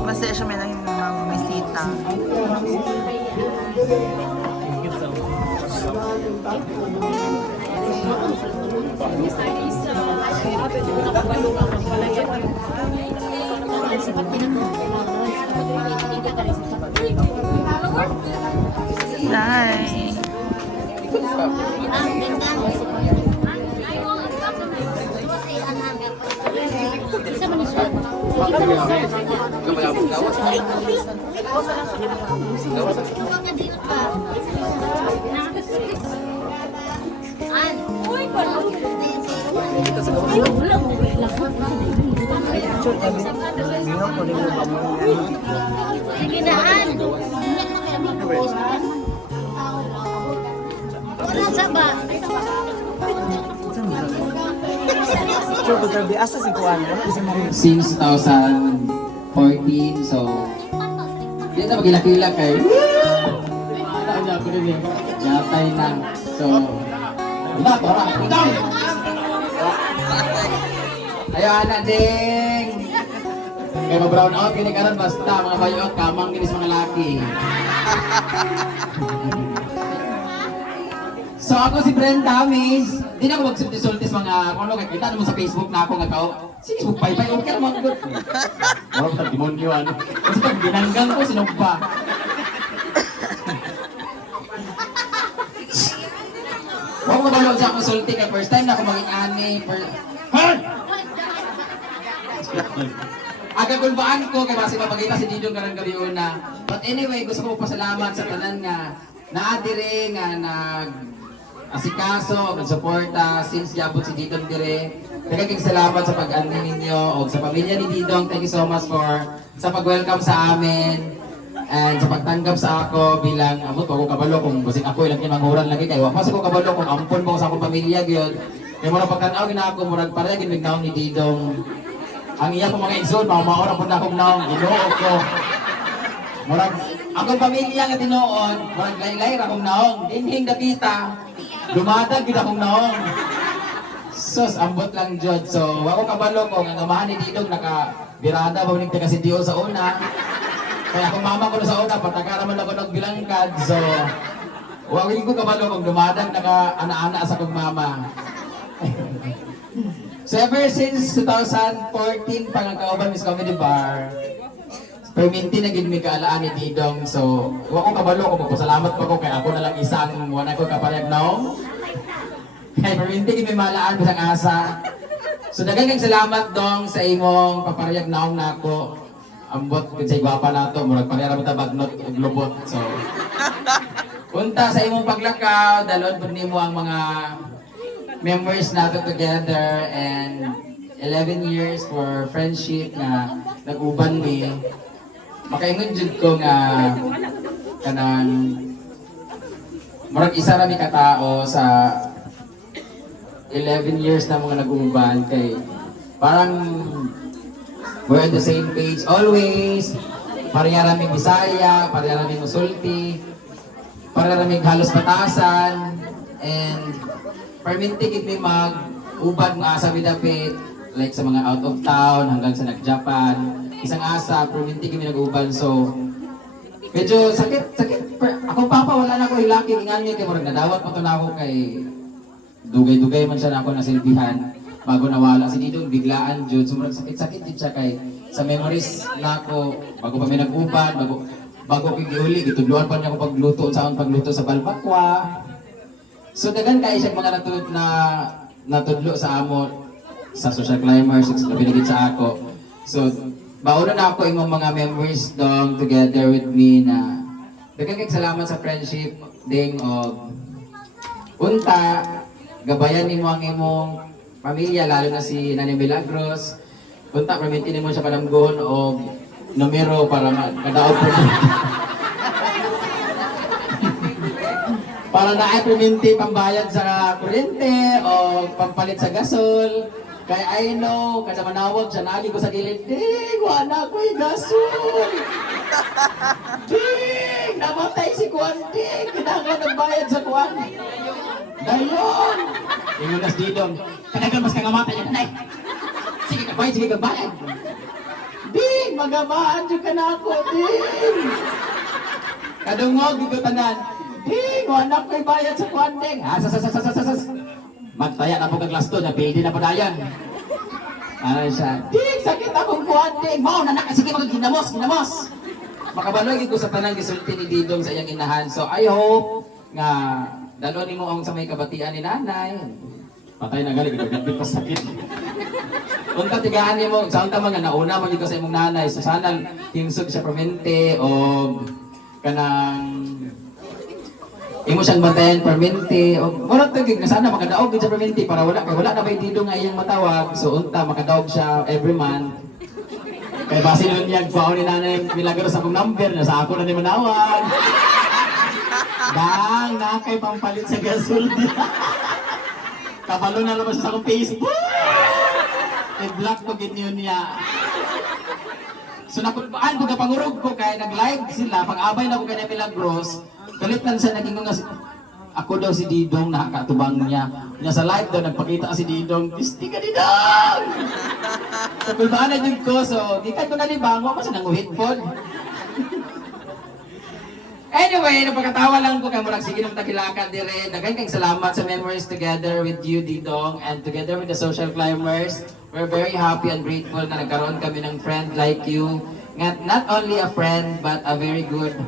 Masaya siya may lang yung mga bisita. Bye. Since 2014, so hindi na magilak-ilak kay yatay na. So ayo anak ding kay ma-brown out kini karon basta mga bayot kamang kinis mga laki. So ako si Brenda Miss, di na ako magsultis mga kung ano, kita naman sa Facebook na ako nga kao. Sige, magpay-pay, okay naman good. Wow, sa demonyo ano. Kasi pag binanggang ko, sinumpa. Huwag mo ba sa akong sulti kay first time na ako maging ani. Aga kulbaan ko, kaya kasi mapagkita si Didong karang gabiuna. But anyway, gusto ko pasalamat sa tanan nga naadire nga asikaso, nagsuporta since yabot si Didong dire. Daghang salamat sa pag-ani ninyo o sa pamilya ni Didong. Thank you so much for sa pag-welcome sa amin and sa pagtanggap sa ako bilang abot ko kabalo kung basig ako ilang kinanguran lagi kay wa pa ko kabalo kung ampon mo sa akong pamilya gyud. Kay mura pagtan-aw gina ako murag pareha gid mignaon ni Didong. Ang iya ko mga igsoon maura pud akong naong Ginoo ko. Murag akong pamilya nga tinuod, murag laylay ra akong naong dinhing dapita. Dumadag gid akong naong. Sus, ambot lang jud. So, wako kabalo ko nga amahan ni Didong naka-birada ba unig taga Sindio sa una. Kaya kung mama ko na sa una, patagara man ako nagbilangkad. So, wawin ko kabalo kung dumadag naka-ana-ana sa kong mama. So, ever since 2014 pa nga kauban Miss Comedy Bar, perminti na gid mi kaalaan ni Didong. So, wako kabalo ko magpasalamat pa ko kay ako na lang isang wala ko kaparehag naong. Kaya perminti may malaan bisang asa. So daghang salamat dong sa imong paparehag naong nako. Ambot kun sa igwapa nato murag pareha ra ta bagnot ug lubot. So punta sa imong paglakaw, dalon pud nimo ang mga memories nato together and 11 years for friendship na nag-uban mi. Makaingon jud ko nga kanang murag isa ra mi katao sa 11 years na mga nag-uban kay parang we're on the same page always. Pareha raming Bisaya, pareha raming Musulti, pareha raming halos batasan, and perminti gid mi mag-uban nga asa midapit like sa mga out of town hanggang sa nag-Japan. Isang asa, perminti gid mi nag-uban. So medyo sakit. Akong papa wala na ko ilaki ingan kay murag nadawat pa to na ako kay dugay-dugay man siya na ako nasilbihan bago nawala si Didong biglaan jud sumurag sakit-sakit jud siya kay sa memories nako bago pa may nag-uban bago ko giuli gitudloan pa niya ako pagluto sa akong pagluto sa balbakwa. So daghan kay siya mga natudlo sa amo sa social climbers sa pinagid sa ako. So bauna na ako imong mga memories dong together with me na daghang salamat sa friendship ding og unta gabayan nimo ang imong pamilya lalo na si Nanay Milagros. Punta perminti nimo siya palamgon og numero para makadaog po. Para na ay perminti pambayad sa kuryente o pampalit sa gasol. Kay I know kada manawag siya nagi ko sa gilid, "Ding, wala ko'y gasol." "Ding, namatay si Kuan, ding, kinahanglan nagbayad sa Kuan." Dayon! Ingon nas Didong, kanagan mas kangamatay yan, nay. Sige ka bayad, sige ka bayad. Ding, magamaan dyan ka na ako, ding. Kadungog, gigutanan. Ding, anak ko'y bayad sa kuanding. Sas. Magtaya na po kag lasto, napildi na po dayan. Ano siya? Ding, sakit akong kuanding. Mao, nanak, sige ginamos. Makabaloy ko sa tanang gisulti ni Didong sa iyang inahan. So I hope nga dalon nimo ang sa may kabatian ni nanay. Patay na gali gagabit pa sakit. Unta tigaan nimo sa unta mga nauna man gyud sa imong nanay. So sana himsog siya permente o kanang imo siyang bantayan permente o wala tugig na sana makadaog gid sa permente para wala na bay Didong nga iyang matawag. So unta makadaog siya every month. Kaya base nun niya, baon ni nanay milagro sa akong number, nasa ako na ni manawag. Dang, nakay pampalit sa gasol. Kabalo na naman siya sa akong Facebook. I-block ko ganyan niya. So nakulbaan ko kapangurog ko, kaya nag-live sila, pag-abay na ko kaya Milagros, galit lang siya, naging nga ako daw si Didong, nakakatubang niya. Niya sa live daw, nagpakita si Didong, Pisti ka Didong! So, kulbaan na dyan ko, so, di ka ko nalibang, ako sa nanguhit po. Anyway, napagkatawa lang ko kay murag sige nang takilaka dire. Daghang kayong salamat sa memories together with you, Didong, and together with the social climbers. We're very happy and grateful na nagkaroon kami ng friend like you. Not only a friend, but a very good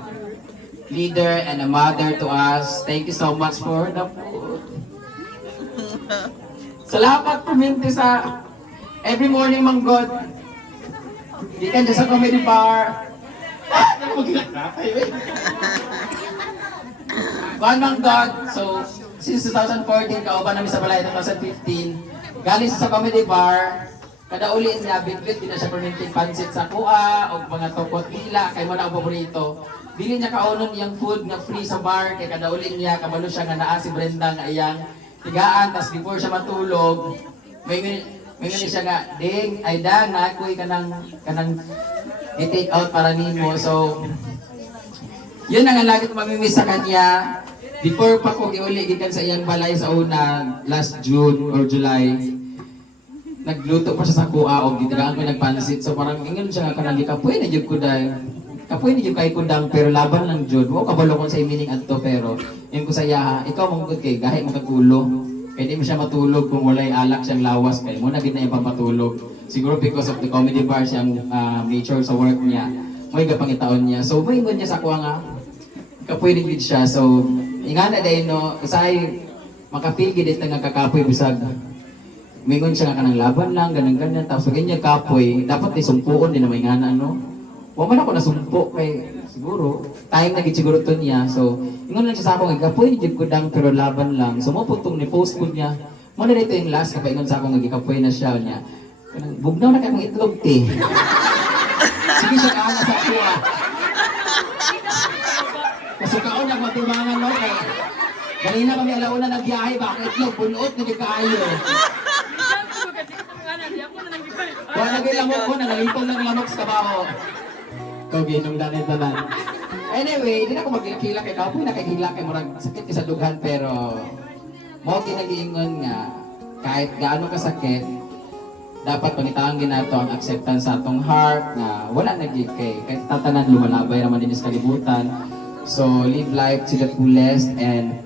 leader and a mother to us. Thank you so much for the food. Salamat puminti sa every morning, Manggod. Di ka dyan sa comedy bar. One Manggod. So, since 2014, kauban namin sa Balay 2015. Galing sa comedy bar. Kada uli niya, bit-bit, di na siya perminting pansit sa kuha, o mga tokot ila, kay mo na ang paborito. Dili niya kaunon iyang food nga free sa bar, kay kada uli niya, kabalo siya nga naa si Brenda nga iyang tigaan, tas before siya matulog, may siya nga, ding, ay dang, naakoy kanang i-take out para nimo. So, yun ang lagi ko mamimiss sa kanya. Before pa ko iuli gikan sa iyang balay sa una, last June or July, nagluto pa siya sa kuha o gitigaan ko nagpansit. So parang ingon siya nga kanang kapoy na jud ko dai. Kapoy na jud kay kundang pero laban lang jud. Wa kabalo kon sa meaning adto pero yung ko sa iya, ikaw mong good kay gahi mo kagulo. Kaya di mo siya matulog kung walay alak siyang lawas kay mo na gid na yung pampatulog. Siguro because of the comedy bar siyang nature sa work niya. Mo'y gapangitaon niya. So mo ingon niya sa kuha nga kapoy na jud siya. So ingana dai no usay makafeel gid nga kakapoy bisag mingon siya nga kanang laban lang, ganang-ganyan. Tapos ganyan kapoy, dapat isumpuon din na may ngana, no? Huwag man ako nasumpo kay siguro, time na siguro to niya. So, ingon lang siya sa ako, kapoy, jib ko dang pero laban lang. So, mo putong ni-post ko niya. Muna dito yung last, kapag ingon sa ako, kapoy na siya niya. Bugnaw na kayo mong itlog, te. Sige siya kaana sa ako, ah. Kasukaon niya, matibangan, no? Kaya, ganina kami alauna nagbiyahe, bakit itlog, bunuot na di kaayo. Wala naging lamok ko, nangalipong ng lamok sa kabaho. Ikaw ginong danit naman. Anyway, hindi na ako magkilakila kay Kapoy, nakikila kay murag sakit ka sa dughan, pero mo kinagiingon nga, kahit gaano kasakit, dapat pangitaang ginato ang acceptance sa atong heart na wala naging kay kahit tatanan lumalabay naman din sa kalibutan. So, live life to the fullest and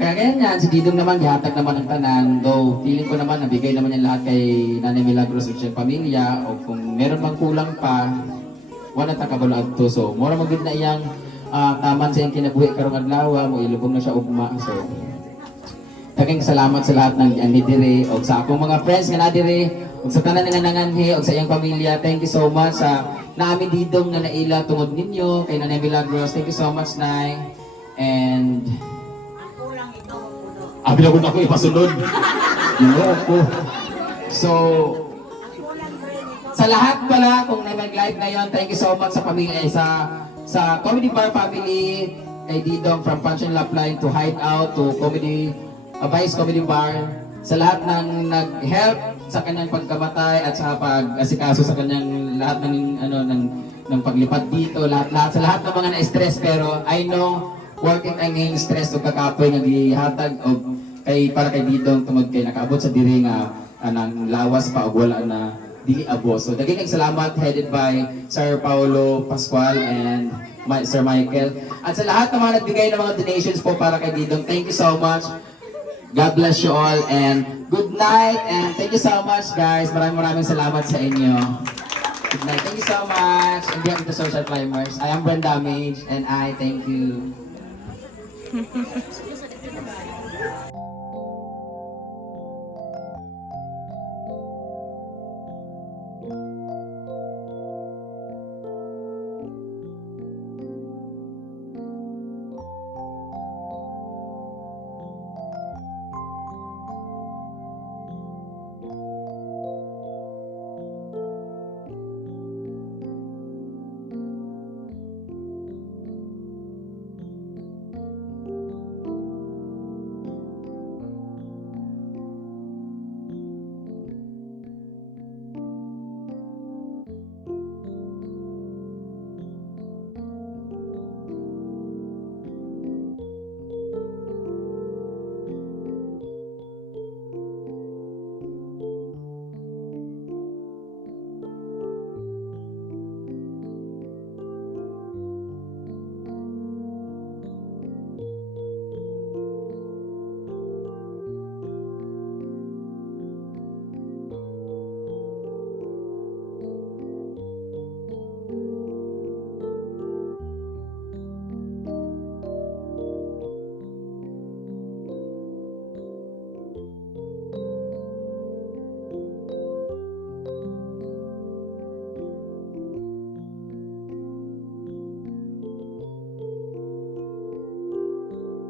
kaya ganyan, si Didong naman, gihatag naman ang tanan. Though, feeling ko naman, nabigay naman yan lahat kay Nanay Milagros at siyang pamilya. O kung meron mang kulang pa, wala ta kabalo adto. So, mura magud na iyang taman sa iyang kinabuhi karong adlaw, mo ilubong na siya ugma. So, daghang salamat sa lahat ng ani dire o sa akong mga friends nga na dire, o sa tanan nga nanganhi o sa iyang pamilya. Thank you so much sa naami Didong nga naila tungod ninyo kay Nanay Milagros. Thank you so much, Nay. And abi na ako ipasunod. Ako. So, sa lahat pala, kung nag-live ngayon, thank you so much sa pamilya, sa Comedy Bar family, kay Didong from Punch and Lapline to Hideout to Vice Comedy Bar, sa lahat ng nag-help sa kanyang pagkamatay at sa pag-asikaso sa kanyang lahat ng paglipad dito, lahat sa lahat ng mga na-stress, pero I know worth it ang stress o kakapoy nga gihatag o kay para kay Didong tungod kay nakaabot sa diri nga anang lawas pa ug wala na dili abo. So daghang salamat headed by Sir Paulo Pascual and Sir Michael. At sa lahat ng mga nagbigay ng mga donations po para kay Didong, thank you so much. God bless you all and good night and thank you so much guys. Maraming salamat sa inyo. Good night. Thank you so much. And behalf of the Social Climbers, I am Brand Damage and I thank you.